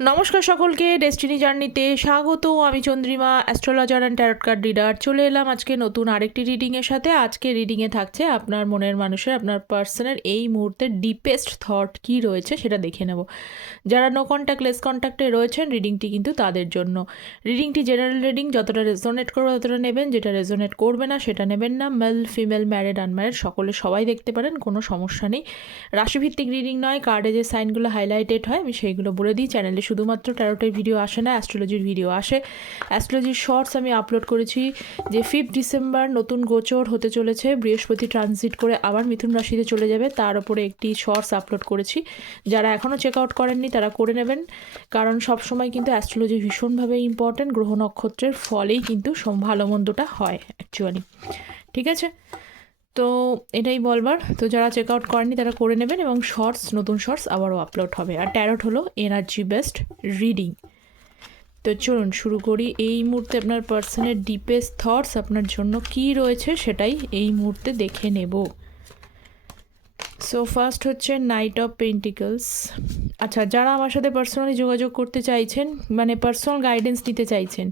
নমস্কার সকলকে, ডেস্টিনি জার্নিতে স্বাগত। আমি Chandrima, astrologer and tarot card reader. চলে এলাম আজকে নতুন আরেকটি রিডিংয়ের সাথে। আজকে রিডিংয়ে থাকছে আপনার মনের মানুষের, আপনার পার্সনের এই মুহূর্তে ডিপেস্ট থট কী রয়েছে সেটা দেখে নেব। যারা নো কন্ট্যাক্ট লেস কন্ট্যাক্টে রয়েছেন, রিডিংটি কিন্তু তাদের জন্য। রিডিংটি জেনারেল রিডিং, যতটা রেজোনেট করবে ততটা নেবেন, যেটা রেজোনেট করবে না সেটা নেবেন না। মেল ফিমেল, ম্যারিড আনম্যারিড সকলে সবাই দেখতে পারেন, কোনো সমস্যা নেই। রাশিভিত্তিক রিডিং নয়, কার্ডে যে সাইনগুলো হাইলাইটেড হয় আমি সেইগুলো বলে দিই। চ্যানেলে শুধুমাত্র ট্যারোটের ভিডিও আসে না, অ্যাস্ট্রোলজির ভিডিও আসে। অ্যাস্ট্রোলজির শর্টস আমি আপলোড করেছি যে 5 ডিসেম্বর নতুন গোচর হতে চলেছে, বৃহস্পতি ট্রানজিট করে আবার মিথুন রাশিতে চলে যাবে, তার উপরে একটি শর্টস আপলোড করেছি। যারা এখনও চেক আউট করেননি তারা করে নেবেন, কারণ সবসময় কিন্তু অ্যাস্ট্রোলজি ভীষণভাবে ইম্পর্ট্যান্ট। গ্রহ নক্ষত্রের ফলেই কিন্তু ভালো মন্দটা হয় অ্যাকচুয়ালি, ঠিক আছে? তো এটাই বলবার। তো যারা চেক আউট করেনি তারা করে নেবেন, এবং শর্টস, নতুন শর্টস আবারও আপলোড হবে। আর ট্যারট হলো এনার্জি বেসড রিডিং। তো চলুন শুরু করি। এই মুহূর্তে আপনার পার্সনের ডিপেস্ট থটস আপনার জন্য কী রয়েছে সেটাই এই মুহূর্তে দেখে নেব। সো ফার্স্ট হচ্ছে নাইট অফ পেন্টিকলস। আচ্ছা, যারা আমার সাথে পার্সোনালি যোগাযোগ করতে চাইছেন, মানে পার্সোনাল গাইডেন্স নিতে চাইছেন,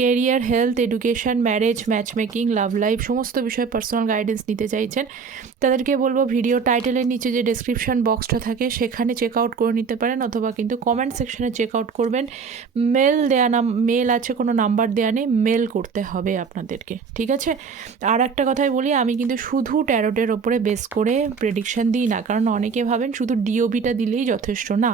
career, health, education, marriage, matchmaking, love life সমস্ত বিষয়ে পার্সোনাল গাইডেন্স নিতে চাইছেন, তাদেরকে বলবো ভিডিও টাইটেলের নিচে যে ডেসক্রিপশন বক্সটা থাকে সেখানে চেক আউট করে নিতে পারেন, অথবা কিন্তু কমেন্ট সেকশনে চেক আউট করবেন। মেল আছে, কোনো নাম্বার দেওয়া নেই, মেল করতে হবে আপনাদেরকে, ঠিক আছে? আর একটা কথাই বলি, আমি কিন্তু শুধু ট্যারোটের ওপরে বেস করে প্রেডিকশান দিই না, কারণ অনেকে ভাবেন শুধু ডিওবিটা দিলেই যথেষ্ট। না,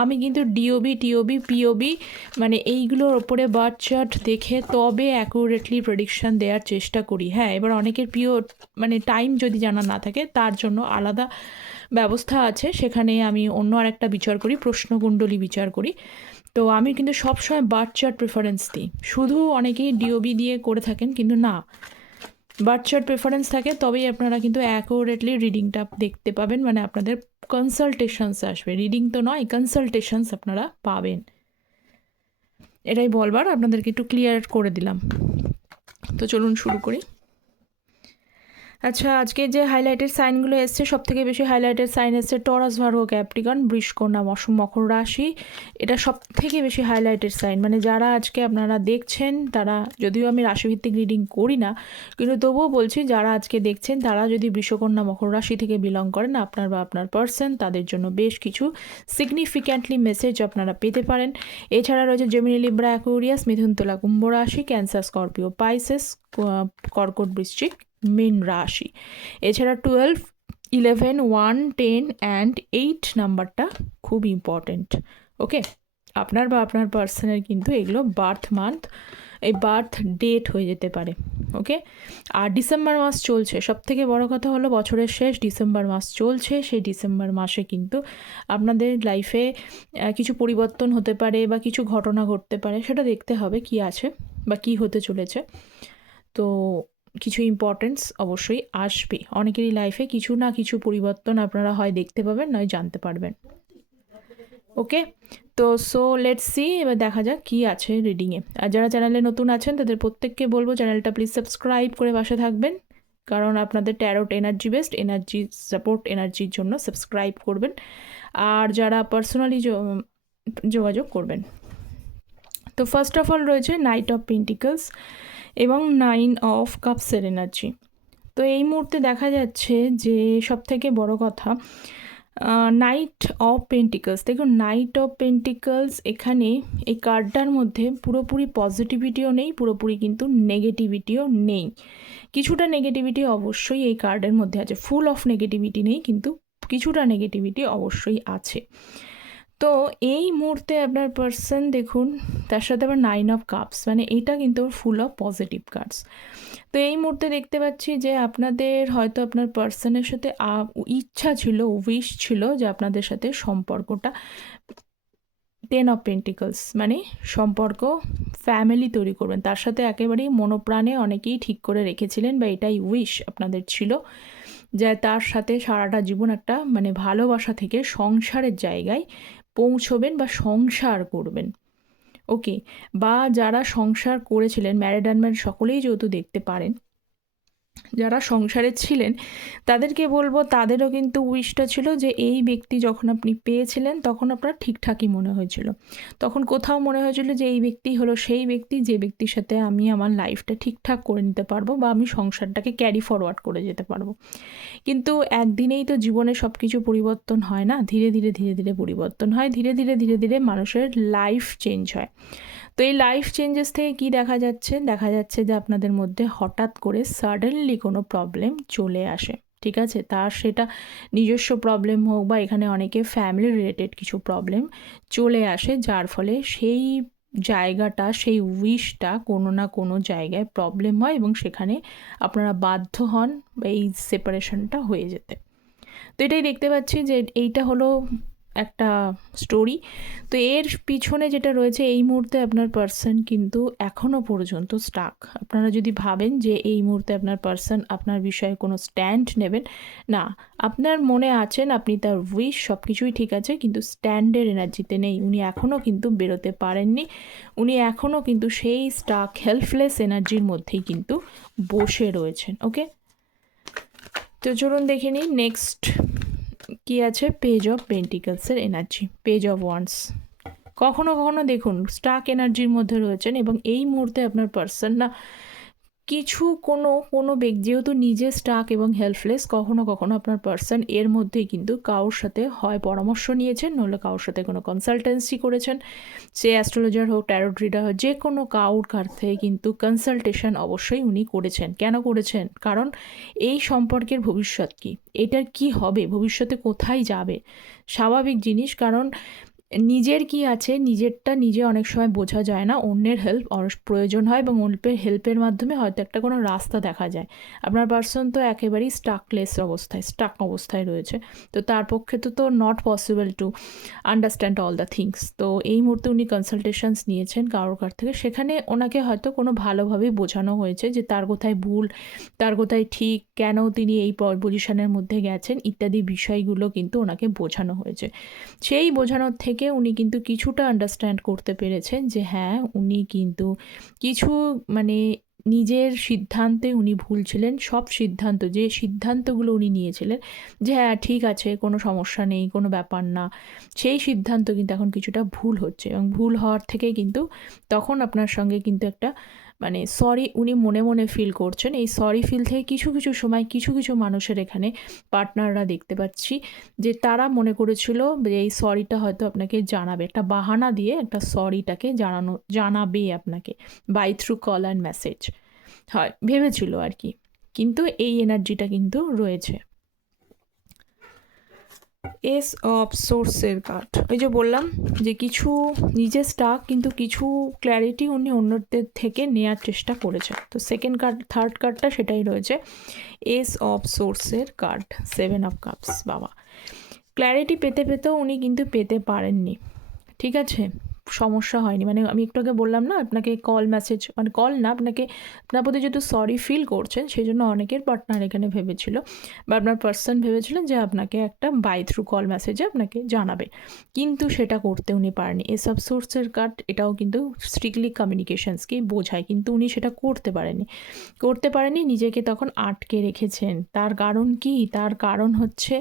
আমি কিন্তু ডিওবি, টিওবি, পিওবি মানে এইগুলোর ওপরে বার্থ চার্ট দেখে তবে অ্যাকুরেটলি প্রেডিকশান দেওয়ার চেষ্টা করি। হ্যাঁ, এবার অনেকের মানে টাইম যদি জানা না থাকে তার জন্য আলাদা ব্যবস্থা আছে, সেখানে আমি অন্য আরেকটা বিচার করি, প্রশ্নকুণ্ডলী বিচার করি। তো আমি কিন্তু সবসময় বার্থ চার্ট প্রেফারেন্স দিই। শুধু অনেকেই ডিওবি দিয়ে করে থাকেন, কিন্তু না, বার্থ চার্ট প্রেফারেন্স থাকে তবেই আপনারা কিন্তু অ্যাকুরেটলি রিডিংটা দেখতে পাবেন, মানে আপনাদের কনসালটেশনস আসবে, রিডিং তো নয়, কনসালটেশনস আপনারা পাবেন। এটাই বলবার, আপনাদেরকে একটু ক্লিয়ার করে দিলাম। তো চলুন শুরু করি। আচ্ছা, আজকে যে হাইলাইটেড সাইনগুলো এসছে, সব থেকে বেশি হাইলাইটেড সাইন এসছে টরাস, ভার্গো, ক্যাপ্রিকন, বৃষ, কন্যা, মকর রাশি। এটা সব থেকে বেশি হাইলাইটেড সাইন। মানে যারা আজকে আপনারা দেখছেন তারা, যদিও আমি রাশিভিত্তিক রিডিং করি না, কিন্তু তবুও বলছি যারা আজকে দেখছেন তারা যদি বৃষকন্যা মকর রাশি থেকে বিলং করেন, আপনার বা আপনার পার্সন, তাদের জন্য বেশ কিছু সিগনিফিক্যান্টলি মেসেজ আপনারা পেতে পারেন। এছাড়া রয়েছে জেমিনি, লিব্রা, অ্যাকুয়ারিয়াস, মিথুন, তুলা, কুম্ভ রাশি, ক্যান্সার, স্করপিও, পাইসেস, কর্কট, বৃশ্চিক, মীন রাশি। এছাড়া 12, 11, 1, 10 অ্যান্ড 8 নাম্বারটা খুব ইম্পর্টেন্ট। ওকে, আপনার বা আপনার পার্সনের কিন্তু এগুলো বার্থ মান্থ, এই বার্থ ডেট হয়ে যেতে পারে। ওকে, আর ডিসেম্বর মাস চলছে, সব থেকে বড় কথা হলো বছরের শেষ ডিসেম্বর মাস চলছে। সেই ডিসেম্বর মাসে কিন্তু আপনাদের লাইফে কিছু পরিবর্তন হতে পারে বা কিছু ঘটনা ঘটতে পারে, সেটা দেখতে হবে কি আছে বা কি হতে চলেছে। তো কিছু ইম্পর্টেন্স অবশ্যই আসবে, অনেকেরই লাইফে কিছু না কিছু পরিবর্তন আপনারা হয় দেখতে পাবেন, নয় জানতে পারবেন। ওকে, তো সো লেটস সি, এবার দেখা যাক কী আছে রিডিংয়ে। আর যারা চ্যানেলে নতুন আছেন তাদের প্রত্যেককে বলবো চ্যানেলটা প্লিজ সাবস্ক্রাইব করে পাশে থাকবেন, কারণ আপনাদের tarot energy based, energy support, এনার্জির জন্য সাবস্ক্রাইব করবেন। আর যারা পার্সোনালি যোগাযোগ করবেন। তো ফার্স্ট অফ অল রয়েছে নাইট অফ পেন্টিকলস এবং 9 অফ কাপসের এনার্জি। তো এই মুহূর্তে দেখা যাচ্ছে যে সবথেকে বড় কথা, নাইট অফ পেন্টিকলস, দেখুন নাইট অফ পেন্টিকলস এখানে এই কার্ডটার মধ্যে পুরোপুরি পজিটিভিটিও নেই, পুরোপুরি কিন্তু নেগেটিভিটিও নেই। কিছুটা নেগেটিভিটি অবশ্যই এই কার্ডের মধ্যে আছে, ফুল অফ নেগেটিভিটি নেই, কিন্তু কিছুটা নেগেটিভিটি অবশ্যই আছে। তো এই মুহূর্তে আপনার পার্সন দেখুন, তার সাথে আবার 9 অফ কাপস, মানে এটা কিন্তু ফুল অফ পজিটিভ কার্ডস। তো এই মুহূর্তে দেখতে পাচ্ছি যে আপনাদের হয়তো আপনার পার্সনের সাথে ইচ্ছা ছিল, উইশ ছিল যে আপনাদের সাথে সম্পর্কটা 10 অফ পেন্টিকলস, মানে সম্পর্ক ফ্যামিলি তৈরি করবেন, তার সাথে একেবারেই মনোপ্রাণে অনেকেই ঠিক করে রেখেছিলেন, বা এটাই উইশ আপনাদের ছিল যে তার সাথে সারাটা জীবন একটা মানে ভালোবাসা থেকে সংসারের জায়গায় পৌঁছবেন বা সংসার করবেন। ওকে, বা যারা সংসার করেছিলেন, ম্যারিড আনম্যারিড সকলেই যেহেতু দেখতে পারেন, যারা সংসারে ছিলেন তাদেরকে বলবো তাদেরও কিন্তু উইশটা ছিল যে এই ব্যক্তি যখন আপনি পেয়েছিলেন তখন আপনার ঠিকঠাকই মনে হয়েছিল, তখন কোথাও মনে হয়েছিল যে এই ব্যক্তি হলো সেই ব্যক্তি যে ব্যক্তির সাথে আমি আমার লাইফটা ঠিকঠাক করে নিতে পারবো বা আমি সংসারটাকে ক্যারি ফরওয়ার্ড করে যেতে পারবো। কিন্তু একদিনেই তো জীবনে সব কিছু পরিবর্তন হয় না, ধীরে ধীরে ধীরে ধীরে পরিবর্তন হয়, ধীরে ধীরে ধীরে ধীরে মানুষের লাইফ চেঞ্জ হয়। তো এই লাইফ চেঞ্জেস থেকে কি দেখা যাচ্ছে, দেখা যাচ্ছে যে আপনাদের মধ্যে হঠাৎ করে সাডেনলি কোনো প্রবলেম চলে আসে, ঠিক আছে, তার সেটা নিজস্ব প্রবলেম হোক বা এখানে অনেকে ফ্যামিলি রিলেটেড কিছু প্রবলেম চলে আসে, যার ফলে সেই জায়গাটা সেই উইশটা কোনো না কোনো জায়গায় প্রবলেম হয় এবং সেখানে আপনারা বাধ্য হন এই সেপারেশনটা হয়ে যেতে। তো এটাই দেখতে পাচ্ছি যে এইটা হলো একটা স্টোরি। তো এর পিছনে যেটা রয়েছে, এই মুহূর্তে আপনার পার্সন কিন্তু এখনও পর্যন্ত স্টাক। আপনারা যদি ভাবেন যে এই মুহূর্তে আপনার পার্সন আপনার বিষয়ে কোনো স্ট্যান্ড নেবেন, না, আপনার মনে আছেন, আপনি তার উইশ সব কিছুই ঠিক আছে, কিন্তু স্ট্যান্ডের এনার্জিতে নেই, উনি এখনও কিন্তু বেরোতে পারেননি, উনি এখনও কিন্তু সেই স্টাক হেল্পলেস এনার্জির মধ্যেই কিন্তু বসে রয়েছেন। ওকে, তো চলুন দেখে নিই নেক্সট কি আছে। পেজ অফ পেন্টিকলসের এনার্জি, পেজ অফ ওয়ান্ডস। কখনো কখনো দেখুন স্টাক এনার্জির মধ্যে রয়েছেন এবং এই মুহূর্তে আপনার পার্সন না কিছু কোনো ব্যক্তি যেহেতু নিজে স্টাক এবং হেল্পলেস, কখনো কখনো আপনার পার্সন এর মধ্যেই কিন্তু কারোর সাথে হয় পরামর্শ নিয়েছেন, নইলে কারোর সাথে কোনো কনসালটেন্সি করেছেন, সে অ্যাস্ট্রোলজার হোক, ট্যারোট রিডার হোক, যে কোনো কারোর কাছ থেকে কিন্তু কনসালটেশন অবশ্যই উনি করেছেন। কেন করেছেন? কারণ এই সম্পর্কের ভবিষ্যৎ কী, এটার কি হবে, ভবিষ্যতে কোথায় যাবে, স্বাভাবিক জিনিস। কারণ নিজের কি আছে, নিজেরটা নিজে অনেক সময় বোঝা যায় না, অন্যের হেল্প প্রয়োজন হয় এবং অন্যের হেল্পের মাধ্যমে হয়তো একটা কোনো রাস্তা দেখা যায়। আপনার পার্সন তো একেবারেই স্টাক অবস্থায় রয়েছে, তো তার পক্ষে তো not possible to understand all the things. তো এই মুহূর্তে উনি কনসালটেশনস নিয়েছেন কারোর কাছ থেকে, সেখানে ওনাকে হয়তো কোনো ভালোভাবে বোঝানো হয়েছে যে তার কোথায় ভুল, তার কোথায় ঠিক, কেন তিনি এই পজিশনের মধ্যে গেছেন ইত্যাদি বিষয়গুলো কিন্তু ওনাকে বোঝানো হয়েছে। সেই বোঝানোর থেকে উনি কিন্তু কিছুটা আন্ডারস্ট্যান্ড করতে পেরেছেন যে হ্যাঁ, উনি কিন্তু কিছু মানে নিজের সিদ্ধান্তে উনি ভুল ছিলেন। সব সিদ্ধান্ত, যে সিদ্ধান্তগুলো উনি নিয়েছিলেন যে হ্যাঁ ঠিক আছে, কোনো সমস্যা নেই, কোনো ব্যাপার না, সেই সিদ্ধান্ত কিন্তু এখন কিছুটা ভুল হচ্ছে এবং ভুল হওয়ার থেকে কিন্তু তখন আপনার সঙ্গে কিন্তু একটা মানে সরি উনি মনে মনে ফিল করছেন। এই সরি ফিল থেকে কিছু কিছু সময় কিছু কিছু মানুষের এখানে পার্টনাররা দেখতে পাচ্ছি যে তারা মনে করেছিল যে এই সরিটা হয়তো আপনাকে জানাবে, একটা বাহানা দিয়ে একটা সরিটাকে জানাবে আপনাকে by through call and message, হয় ভেবেছিল আর কি। কিন্তু এই এনার্জিটা কিন্তু রয়েছে। এস অফ সোর্সের কার্ড, ওই যে বললাম যে কিছু নিজের স্টাক, কিন্তু কিছু ক্ল্যারিটি উনি অন্যদের থেকে নেওয়ার চেষ্টা করেছেন। তো সেকেন্ড কার্ড, থার্ড কার্ডটা সেটাই রয়েছে, এস অফ সোর্সের কার্ড, 7 অফ কাপস। বাবা, ক্ল্যারিটি পেতে পেতেও উনি কিন্তু পেতে পারেননি, ঠিক আছে, সমস্যা হয়নি। মানে আমি একটু আগে বললাম না আপনাকে কল মেসেজ, মানে কল না, আপনাকে আপনার প্রতি যেহেতু সরি ফিল করছেন সেই জন্য অনেকের পার্টনার এখানে ভেবেছিল বা আপনার পার্সন ভেবেছিলেন যে আপনাকে একটা বাই থ্রু কল মেসেজে আপনাকে জানাবে, কিন্তু সেটা করতে উনি পারেনি। এসব সোর্সের কার্ড এটাও কিন্তু স্ট্রিক্টলি কমিউনিকেশনসকেই বোঝায়, কিন্তু উনি সেটা করতে পারেনি, নিজেকে তখন আটকে রেখেছেন। তার কারণ কি? তার কারণ হচ্ছে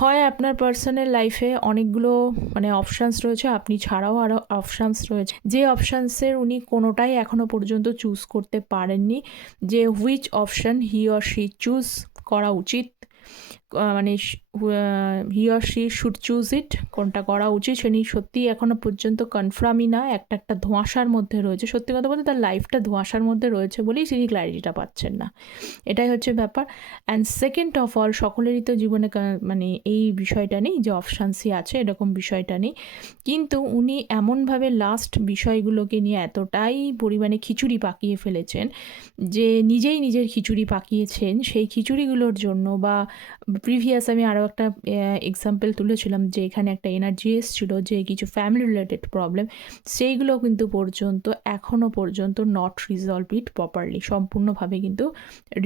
হয় আপনার পার্সোনাল লাইফে অনেকগুলো মানে অপশানস রয়েছে, আপনি ছাড়াও আরও অপশানস রয়েছে, যে অপশানসের উনি কোনোটাই এখনও পর্যন্ত চুজ করতে পারেননি, যে which option he or she choose করা উচিত, মানে he or she should choose ইট, কোনটা করা উচিত সে নিয়ে সত্যিই এখনও পর্যন্ত কনফার্মই না, একটা ধোঁয়াশার মধ্যে রয়েছে। সত্যি কথা বলতে তার লাইফটা ধোঁয়াশার মধ্যে রয়েছে বলেই তিনি ক্ল্যারিটিটা পাচ্ছেন না, এটাই হচ্ছে ব্যাপার। অ্যান্ড সেকেন্ড অফ অল, সকলেরই তো জীবনে মানে এই বিষয়টা নেই যে অপশানসই আছে, এরকম বিষয়টা নেই, কিন্তু উনি এমনভাবে লাস্ট বিষয়গুলোকে নিয়ে এতটাই পরিমাণে খিচুড়ি পাকিয়ে ফেলেছেন যে নিজেই নিজের খিচুড়ি পাকিয়েছেন। সেই খিচুড়িগুলোর জন্য বা প্রিভিয়াস আমি আরও একটা এক্সাম্পল তুলেছিলাম যে এখানে একটা এনার্জি এসেছিলো যে কিছু ফ্যামিলি রিলেটেড প্রবলেম, সেইগুলো কিন্তু এখনও পর্যন্ত নট রিজলভ ইট প্রপারলি, সম্পূর্ণভাবে কিন্তু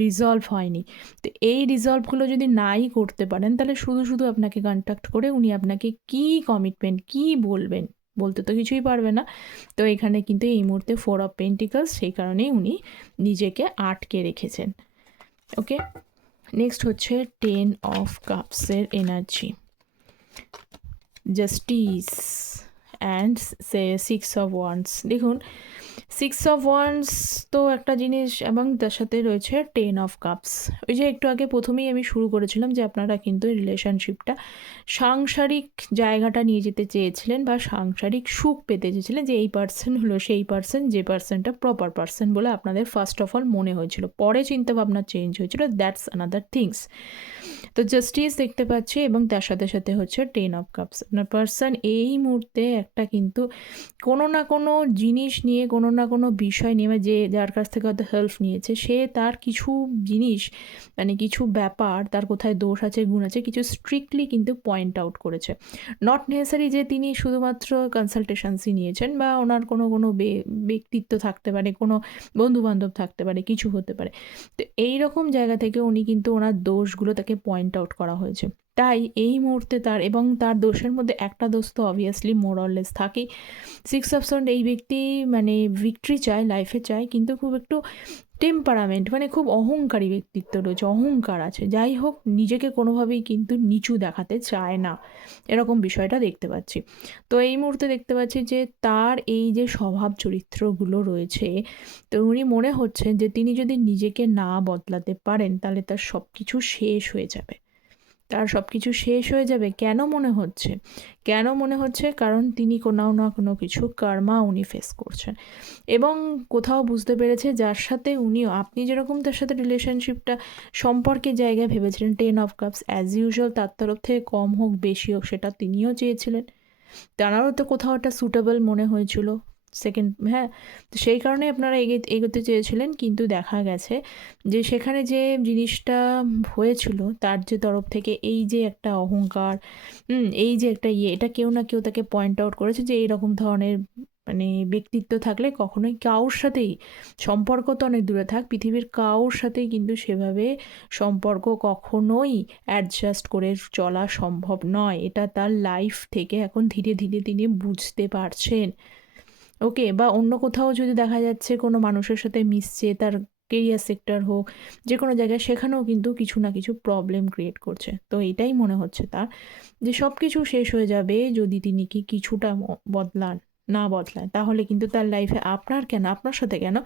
রিজলভ হয়নি। তো এই রিজলভগুলো যদি নাই করতে পারেন তাহলে শুধু শুধু আপনাকে কন্ট্যাক্ট করে উনি আপনাকে কী কমিটমেন্ট, কী বলবেন, বলতে তো কিছুই পারবে না। তো এখানে কিন্তু এই মুহূর্তে 4 অফ পেন্টিকলস, সেই কারণেই উনি নিজেকে আটকে রেখেছেন। ওকে, নেক্সট হচ্ছে 10 অফ কাপসের energy, justice and 6 of wands. দেখুন 6 অফ ওয়ান্ডস তো একটা জিনিস, এবং তার সাথে রয়েছে 10 অফ কাপস। ওই যে একটু আগে প্রথমেই আমি শুরু করেছিলাম যে আপনারা কিন্তু রিলেশনশিপটা সাংসারিক জায়গাটা নিয়ে যেতে চেয়েছিলেন বা সাংসারিক সুখ পেতে চেয়েছিলেন, যে এই পার্সন হলো সেই পার্সন, যে পার্সনটা প্রপার পার্সন বলে আপনাদের ফার্স্ট অফ অল মনে হয়েছিল। পরে চিন্তাভাবনা চেঞ্জ হয়েছিল, দ্যাটস আনাদার থিংস। তো জাস্টিস দেখতে পাচ্ছি, এবং তার সাথে সাথে হচ্ছে 10 অফ কাপস। আপনার পার্সন এই মুহূর্তে একটা কিন্তু কোনো না কোনো জিনিস নিয়ে, কোনো না কোনো বিষয় নিয়ে, যে যার কাছ থেকে হয়তো হেল্প নিয়েছে, সে তার কিছু জিনিস মানে কিছু ব্যাপার, তার কোথায় দোষ আছে গুণ আছে, কিছু স্ট্রিক্টলি কিন্তু পয়েন্ট আউট করেছে। নট নেসেসারি যে তিনি শুধুমাত্র কনসালটেশনসই নিয়েছেন, বা ওনার কোনো কোনো ব্যক্তিত্ব থাকতে পারে, কোনো বন্ধুবান্ধব থাকতে পারে, কিছু হতে পারে। তো এই রকম জায়গা থেকে উনি কিন্তু ওনার দোষগুলো তাকে পয়েন্ট আউট করা হয়েছে। তাই এই মুহূর্তে তার, এবং তার দোষের মধ্যে একটা দোষ তো অবভিয়াসলি মোরলেস থাকেই। 6 অফ সোয়ান্ড এই ব্যক্তি মানে ভিক্টরি চায়, লাইফে চায়, কিন্তু খুব একটু টেম্পারামেন্ট, মানে খুব অহংকারী ব্যক্তিত্ব রয়েছে, অহংকার আছে। যাই হোক, নিজেকে কোনোভাবেই কিন্তু নিচু দেখাতে চায় না, এরকম বিষয়টা দেখতে পাচ্ছি। তো এই মুহূর্তে দেখতে পাচ্ছি যে তার এই যে স্বভাব চরিত্রগুলো রয়েছে, তো উনি মনে হচ্ছে যে তিনি যদি নিজেকে না বদলাতে পারেন, তাহলে তার সব কিছু শেষ হয়ে যাবে। তার সব কিছু শেষ হয়ে যাবে। কেন মনে হচ্ছে? কেন মনে হচ্ছে? কারণ তিনি কোনো না কোনো কিছু কার্মা উনি ফেস করছেন, এবং কোথাও বুঝতে পেরেছে যার সাথে উনিও, আপনি যেরকম তার সাথে রিলেশনশিপটা সম্পর্কের জায়গায় ভেবেছিলেন 10 অফ কাপস, অ্যাজ ইউজুয়াল তার তরফ থেকে কম হোক বেশি হোক সেটা তিনিও চেয়েছিলেন, তাঁরও তো কোথাও একটা সুটেবল মনে হয়েছিল সেকেন্ড, হ্যাঁ। তো সেই কারণে আপনারা এগোতে চেয়েছিলেন, কিন্তু দেখা গেছে যে সেখানে যে জিনিসটা হয়েছিল, তার যে তরফ থেকে এই যে একটা অহংকার, এই যে একটা এটা কেউ না কেউ তাকে পয়েন্ট আউট করেছে যে এইরকম ধরনের মানে ব্যক্তিত্ব থাকলে কখনোই কারোর সাথেই, সম্পর্ক তো অনেক দূরে থাক, পৃথিবীর কারোর সাথেই কিন্তু সেভাবে সম্পর্ক কখনোই অ্যাডজাস্ট করে চলা সম্ভব নয়। এটা তার লাইফ থেকে এখন ধীরে ধীরে তিনি বুঝতে পারছেন। ওকে, বা অন্য কোথাও যদি দেখা যাচ্ছে কোনো মানুষের সাথে মিশছে, তার কেরিয়ার সেক্টর হোক, যে কোনো জায়গায়, সেখানেও কিন্তু কিছু না কিছু প্রবলেম ক্রিয়েট করছে। তো এটাই মনে হচ্ছে তার, যে সব কিছু শেষ হয়ে যাবে যদি তিনি কি কিছুটা না বদলান, তাহলে কিন্তু তার লাইফে আপনার কেন, আপনার সাথে কেন,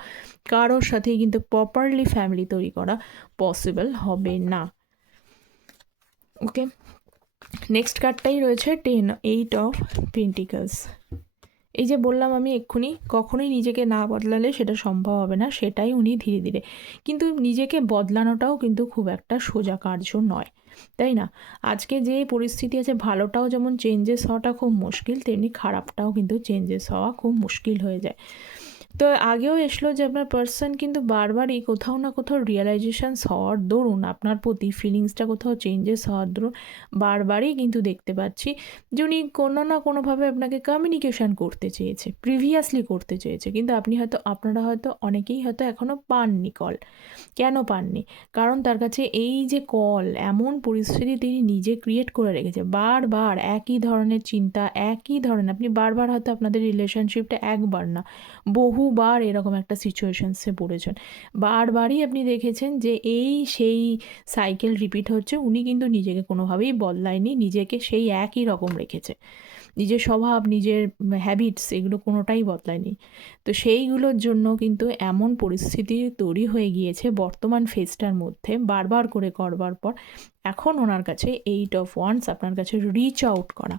কারোর সাথেই কিন্তু প্রপারলি ফ্যামিলি তৈরি করা পসিবল হবে না। ওকে, নেক্সট কার্ডটাই রয়েছে 8 অফ পেন্টিকলস। এই যে বললাম আমি এক্ষুনি, কখনোই নিজেকে না বদলালে সেটা সম্ভব হবে না, সেটাই উনি ধীরে ধীরে, কিন্তু নিজেকে বদলানোটাও কিন্তু খুব একটা সোজা কার্য নয়, তাই না? আজকে যে পরিস্থিতি আছে, ভালোটাও যেমন চেঞ্জেস হওয়াটা খুব মুশকিল, তেমনি খারাপটাও কিন্তু চেঞ্জেস হওয়া খুব মুশকিল হয়ে যায়। তো আগেও এসলো যে আপনার পার্সন কিন্তু বারবারই কোথাও না কোথাও রিয়েলাইজেশনস হওয়ার দরুন, আপনার প্রতি ফিলিংসটা কোথাও চেঞ্জেস হওয়ার দরুন বারবারই কিন্তু দেখতে পাচ্ছি যে উনি কোনো না কোনোভাবে আপনাকে কমিউনিকেশান করতে চেয়েছে, প্রিভিয়াসলি করতে চেয়েছে, কিন্তু আপনারা হয়তো অনেকেই হয়তো এখনও পাননি কল। কেন পাননি? কারণ তার কাছে এই যে কল, এমন পরিস্থিতি তিনি নিজে ক্রিয়েট করে রেখেছে, বারবার একই ধরনের চিন্তা, একই ধরনের, আপনি বারবার হয়তো আপনাদের রিলেশনশিপটা একবার না বহুবার এরকম একটা সিচুয়েশনসে পড়েছেন, বারবারই আপনি দেখেছেন যে এই সেই সাইকেল রিপিট হচ্ছে। উনি কিন্তু নিজেকে কোনোভাবেই বদলায়নি, নিজেকে সেই একই রকম রেখেছে, নিজের স্বভাব, নিজের হ্যাবিটস, এগুলো কোনোটাই বদলায়নি। তো সেইগুলোর জন্য কিন্তু এমন পরিস্থিতি তৈরি হয়ে গিয়েছে বর্তমান ফেজটার মধ্যে, বারবার করে করবার পর এখন ওনার কাছে 8 অফ ওয়ান্ডস আপনার কাছে রিচ আউট করা,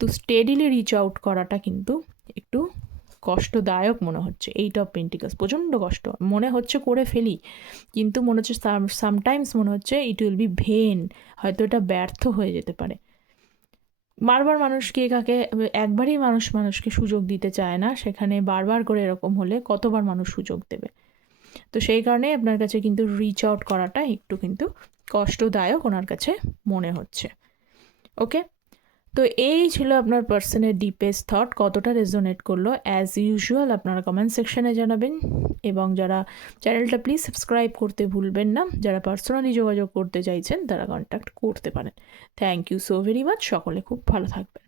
টু স্টেডিলি রিচ আউট করাটা কিন্তু একটু কষ্টদায়ক মনে হচ্ছে। 8 অফ পেন্টিকলস প্রচণ্ড কষ্ট মনে হচ্ছে, করে ফেলি, কিন্তু মনে হচ্ছে সামটাইমস মনে হচ্ছে ইট উইল বি ভেন, হয়তো এটা ব্যর্থ হয়ে যেতে পারে। বারবার মানুষকে একবারই মানুষকে সুযোগ দিতে চায় না, সেখানে বারবার করে এরকম হলে কতবার মানুষ সুযোগ দেবে? তো সেই কারণে আপনার কাছে কিন্তু রিচ আউট করাটা একটু কিন্তু কষ্টদায়ক ওনার কাছে মনে হচ্ছে। ওকে, তো এই ছিল আপনার পার্সনের ডিপেস্ট থট, কতটা রেজোনেট করলো অ্যাজ ইউজুয়াল আপনারা কমেন্ট সেকশনে জানাবেন, এবং যারা চ্যানেলটা প্লিজ সাবস্ক্রাইব করতে ভুলবেন না, যারা পার্সোনালি যোগাযোগ করতে চাইছেন তারা কন্ট্যাক্ট করতে পারেন। Thank you so very much, সকলে খুব ভালো থাকবেন।